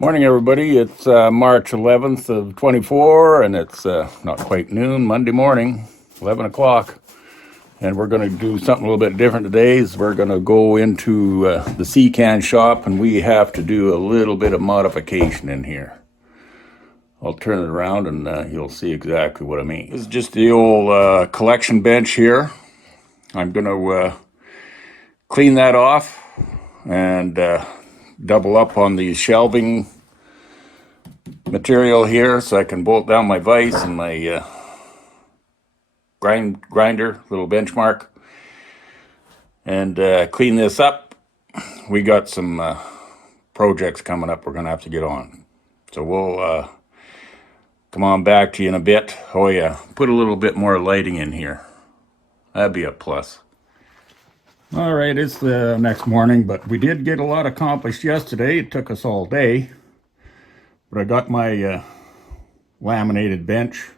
Morning, everybody. It's March 11th of 24, and it's not quite noon, Monday morning, 11 o'clock. And we're going to do something a little bit different today. Is we're going to go into the C-can shop, and we have to do a little bit of modification in here. I'll turn it around, and you'll see exactly what I mean. This is just the old collection bench here. I'm going to clean that off and double up on the shelving material here so I can bolt down my vise and my grinder, little benchmark, and clean this up. We got some projects coming up we're going to have to get on. So we'll come on back to you in a bit. Oh yeah, put a little bit more lighting in here. That'd be a plus. All right, it's the next morning, but we did get a lot accomplished yesterday. It took us all day. But I got my laminated bench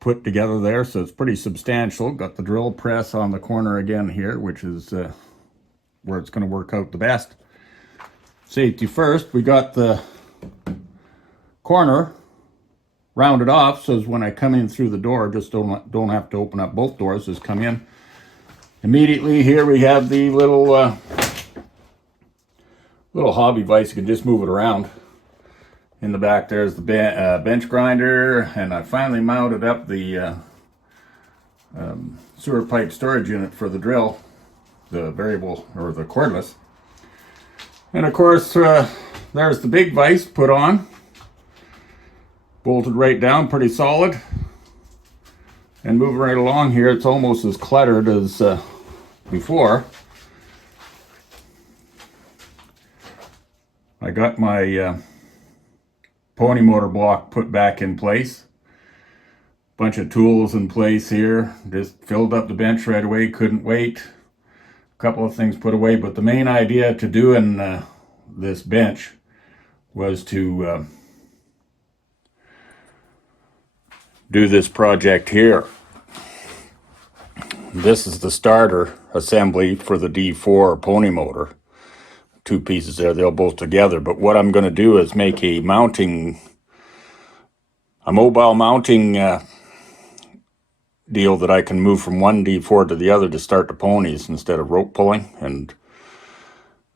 put together there, so it's pretty substantial. Got the drill press on the corner again here, which is where it's going to work out the best. Safety first, we got the corner rounded off, so as when I come in through the door, just don't have to open up both doors, just come in. Immediately here we have the little hobby vise. You can just move it around. In the back there's the bench grinder, and I finally mounted up the sewer pipe storage unit for the drill, the variable or the cordless. And of course there's the big vise put on, bolted right down pretty solid. And moving right along here, it's almost as cluttered as before. I got my pony motor block put back in place. Bunch of tools in place here. Just filled up the bench right away, couldn't wait. A couple of things put away, but the main idea to doing this bench was to do this project here. This is the starter assembly for the D4 pony motor. Two pieces there, they'll bolt together. But what I'm going to do is make a mobile mounting deal that I can move from one D4 to the other to start the ponies instead of rope pulling. And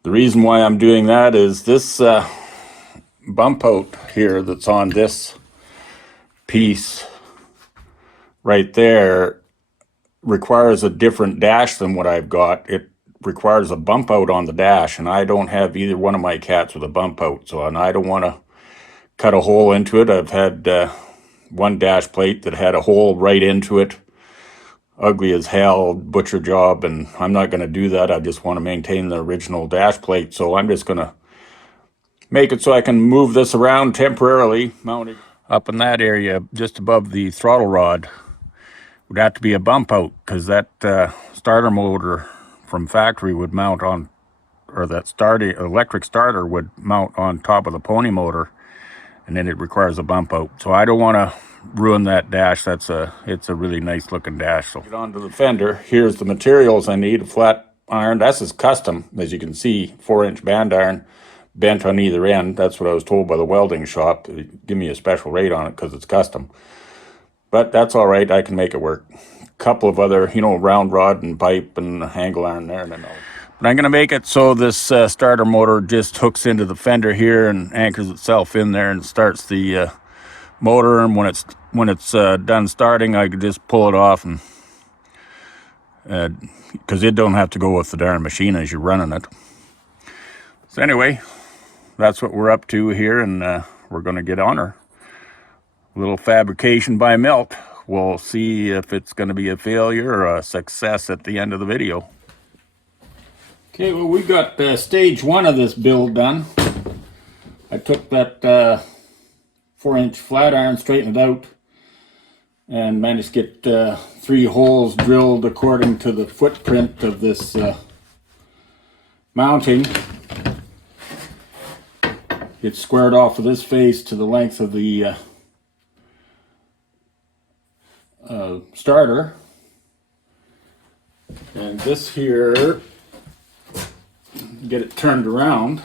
the reason why I'm doing that is this bump out here that's on this piece right there requires a different dash than what I've got. It requires a bump out on the dash, and I don't have either one of my cats with a bump out, and I don't want to cut a hole into it. I've had one dash plate that had a hole right into it, ugly as hell, butcher job, and I'm not going to do that. I just want to maintain the original dash plate, so I'm just going to make it so I can move this around temporarily, mount it up in that area just above the throttle rod. Would have to be a bump out, because that starter motor from factory would mount on, or that electric starter would mount on top of the pony motor, and then it requires a bump out. So I don't want to ruin that dash. It's a really nice looking dash. So get onto the fender. Here's the materials I need. A flat iron. This is custom, as you can see, 4-inch band iron bent on either end. That's what I was told by the welding shop. They give me a special rate on it because it's custom. But that's all right, I can make it work. A couple of other, round rod and pipe and angle iron there. But I'm going to make it so this starter motor just hooks into the fender here and anchors itself in there and starts the motor. And when it's done starting, I can just pull it off, and because it don't have to go with the darn machine as you're running it. So anyway, that's what we're up to here, and we're going to get on her. Little fabrication by melt. We'll see if it's going to be a failure or a success at the end of the video. Okay, well, we got stage one of this build done. I took that 4-inch flat iron, straightened it out, and managed to get 3 holes drilled according to the footprint of this mounting. It's squared off of this face to the length of the starter, and this here, get it turned around,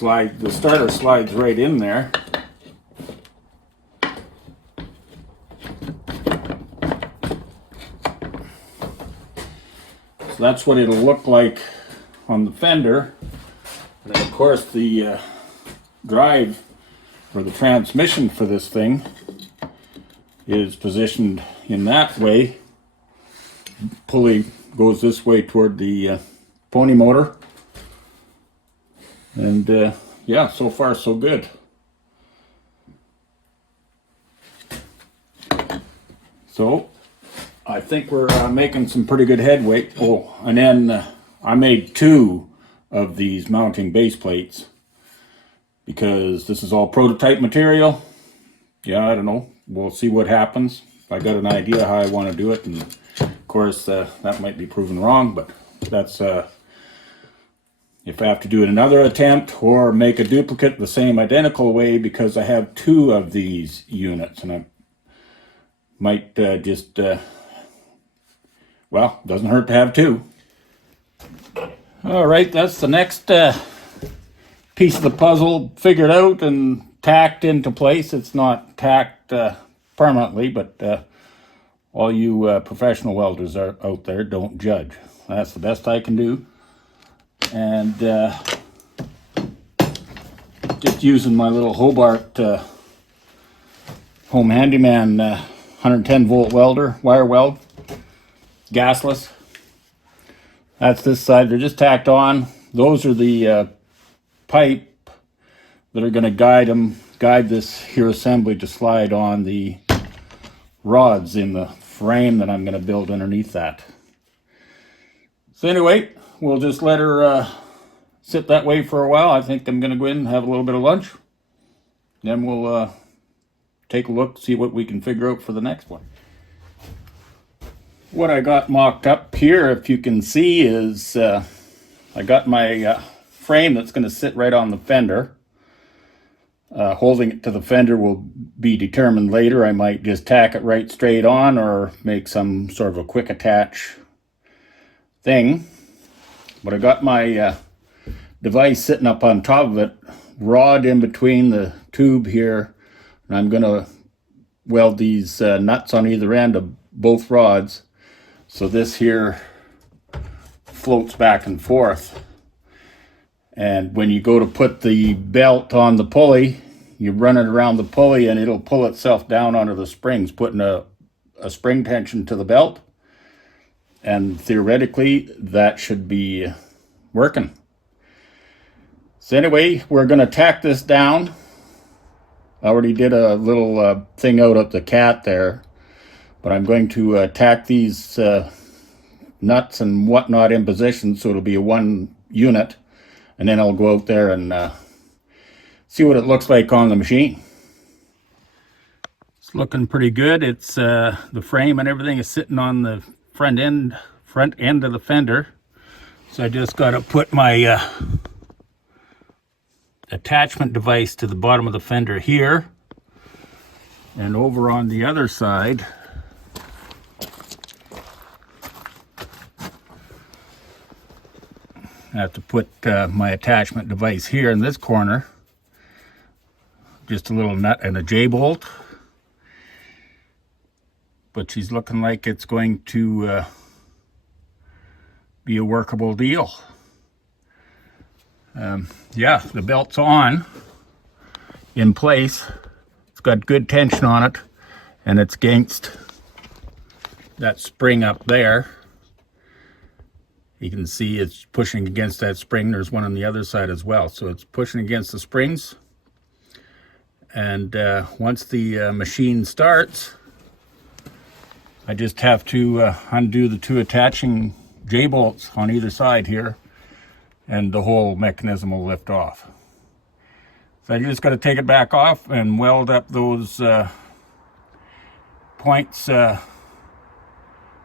the starter slides right in there. So that's what it'll look like on the fender. And then of course the drive or the transmission for this thing is positioned in that way. Pulley goes this way toward the pony motor. And yeah, so far so good. So I think we're making some pretty good headway. Oh, and then I made 2 of these mounting base plates because this is all prototype material. Yeah, I don't know. We'll see what happens. I got an idea how I want to do it, and of course that might be proven wrong, but that's if I have to do another attempt or make a duplicate the same identical way, because I have 2 of these units, and I might just well, doesn't hurt to have 2. All right, that's the next piece of the puzzle figured out and tacked into place. It's not tacked permanently, but all you professional welders are out there, don't judge. That's the best I can do. And just using my little Hobart Home Handyman 110 volt welder, wire weld, gasless. That's this side. They're just tacked on. Those are the pipe that are going to guide this here assembly to slide on the rods in the frame that I'm going to build underneath that. So anyway, we'll just let her sit that way for a while. I think I'm going to go in and have a little bit of lunch. Then we'll take a look, see what we can figure out for the next one. What I got mocked up here, if you can see, is I got my frame that's going to sit right on the fender. Holding it to the fender will be determined later. I might just tack it right straight on or make some sort of a quick attach thing. But I got my device sitting up on top of it, rod in between the tube here, and I'm going to weld these nuts on either end of both rods, so this here floats back and forth. And when you go to put the belt on the pulley, you run it around the pulley and it'll pull itself down onto the springs, putting a spring tension to the belt. And theoretically, that should be working. So anyway, we're going to tack this down. I already did a little thing out of the cat there, but I'm going to tack these nuts and whatnot in position so it'll be a 1 unit, and then I'll go out there and see what it looks like on the machine. It's looking pretty good. It's the frame and everything is sitting on the front end of the fender. So I just got to put my attachment device to the bottom of the fender here, and over on the other side I have to put my attachment device here in this corner. Just a little nut and a J-bolt. But she's looking like it's going to be a workable deal. Yeah, the belt's on, in place. It's got good tension on it, and it's against that spring up there. You can see it's pushing against that spring. There's one on the other side as well. So it's pushing against the springs. And once the machine starts, I just have to undo the 2 attaching J-bolts on either side here, and the whole mechanism will lift off. So I just got to take it back off and weld up those points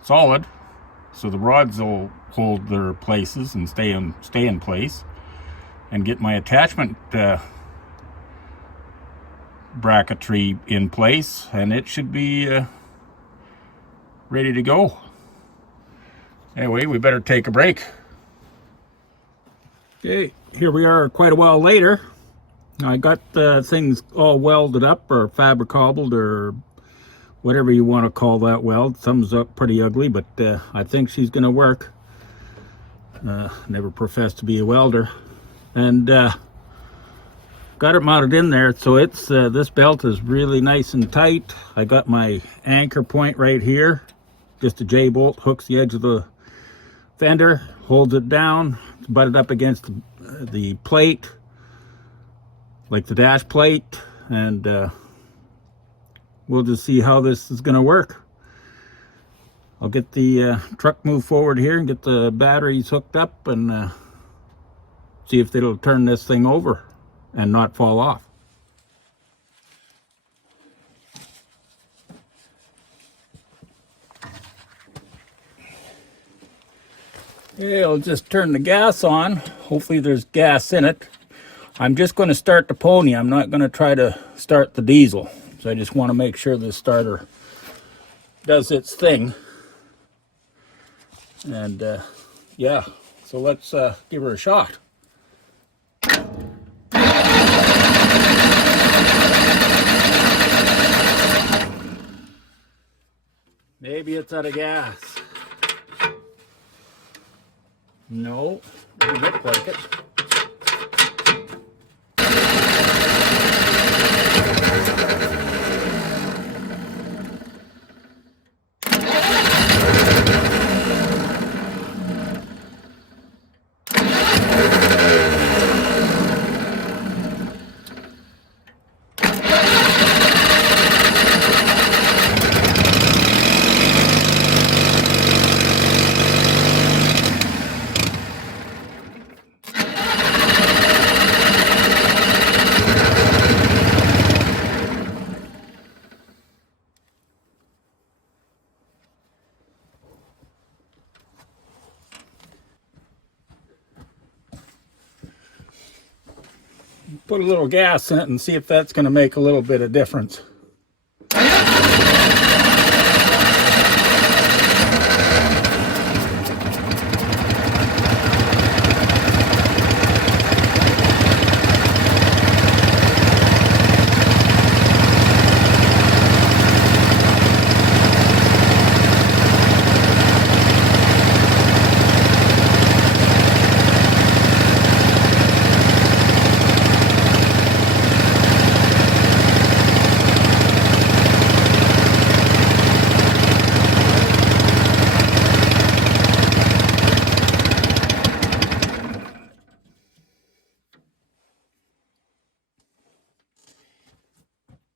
solid, so the rods will hold their places and stay in place, and get my attachment bracketry in place, and it should be ready to go. Anyway, we better take a break. Okay, here we are quite a while later. I got things all welded up or fabricabled or whatever you want to call that weld. Thumbs up pretty ugly, but I think she's going to work. Never professed to be a welder. And got it mounted in there, so it's this belt is really nice and tight. I got my anchor point right here. Just a J-bolt hooks the edge of the fender, holds it down, it's butted up against the plate, like the dash plate, and we'll just see how this is going to work. I'll get the truck moved forward here and get the batteries hooked up and see if it'll turn this thing over and not fall off. Okay, I'll just turn the gas on. Hopefully there's gas in it. I'm just going to start the pony. I'm not going to try to start the diesel. So I just want to make sure the starter does its thing. And yeah, so let's give her a shot. Maybe it's out of gas. No, doesn't look like it. Put a little gas in it and see if that's going to make a little bit of difference.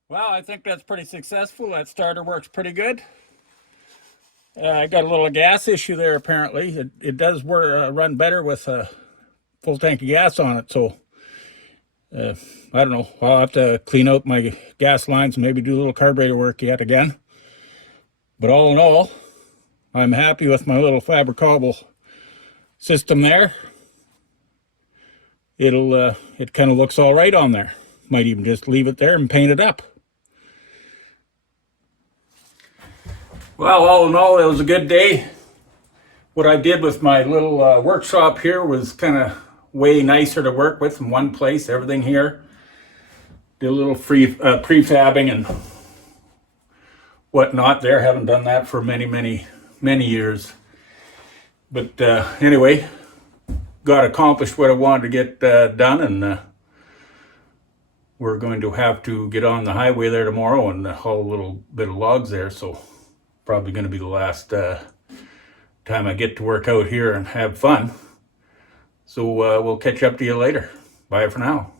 Well, I think that's pretty successful. That starter works pretty good. I got a little gas issue there apparently. It does run better with a full tank of gas on it. So I don't know. I'll have to clean out my gas lines and maybe do a little carburetor work yet again. But all in all, I'm happy with my little fabricable system there. It kind of looks all right on there. Might even just leave it there and paint it up. Well, all in all, it was a good day. What I did with my little workshop here was kind of way nicer to work with in one place. Everything here. Did a little prefabbing and whatnot there. Haven't done that for many years. But anyway, got accomplished what I wanted to get done, and we're going to have to get on the highway there tomorrow and haul a little bit of logs there. So probably going to be the last time I get to work out here and have fun. So we'll catch up to you later. Bye for now.